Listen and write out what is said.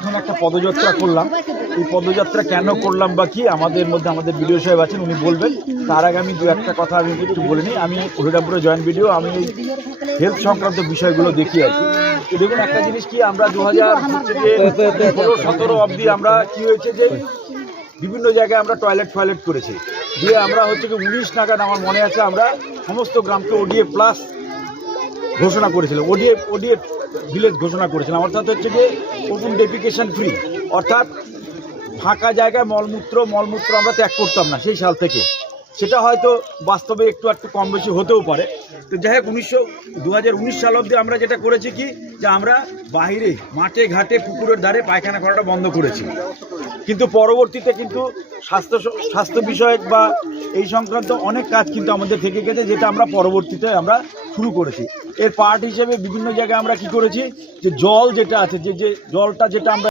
এখন একটা পদযাত্রা করলাম। এই পদযাত্রা কেন করলাম বা কি, আমাদের মধ্যে আমাদের বিডিও সাহেব আছেন, উনি বলবেন। তার আগে আমি দু একটা কথা আমি একটু বলে নিই। আমি হরিরামপুরে জয়েন্ট বিডিও, আমি এই হেলথ সংক্রান্ত বিষয়গুলো দেখি আর কি। তো দেখুন একটা জিনিস কি, আমরা 2017 অবধি আমরা কি হয়েছে যে বিভিন্ন জায়গায় আমরা টয়লেট করেছি, দিয়ে আমরা হচ্ছে কি 19 নাগাদ আমার মনে আছে আমরা সমস্ত গ্রামকে ওডিএ প্লাস ঘোষণা করেছিলাম, ওডিএ ভিলেজ ঘোষণা করেছিলাম। অর্থাৎ হচ্ছে যে ওপেন ডেফিকেশন ফ্রি, অর্থাৎ ফাঁকা জায়গায় মলমূত্র আমরা ত্যাগ করতাম না সেই সাল থেকে। সেটা হয়তো বাস্তবে একটু কম বেশি হতেও পারে। তো যাই হোক 2019 সাল অবধি আমরা যেটা করেছি কি, যে আমরা বাইরে মাঠে ঘাটে পুকুরের ধারে পায়খানা করাটা বন্ধ করেছি। কিন্তু পরবর্তীতে কিন্তু স্বাস্থ্য বিষয়ক বা এই সংক্রান্ত অনেক কাজ কিন্তু আমাদের থেকে গেছে, যেটা আমরা পরবর্তীতে আমরা শুরু করেছি। এর পার্ট হিসেবে বিভিন্ন জায়গায় আমরা কি করেছি, যে জল যেটা আছে, যে জলটা যেটা আমরা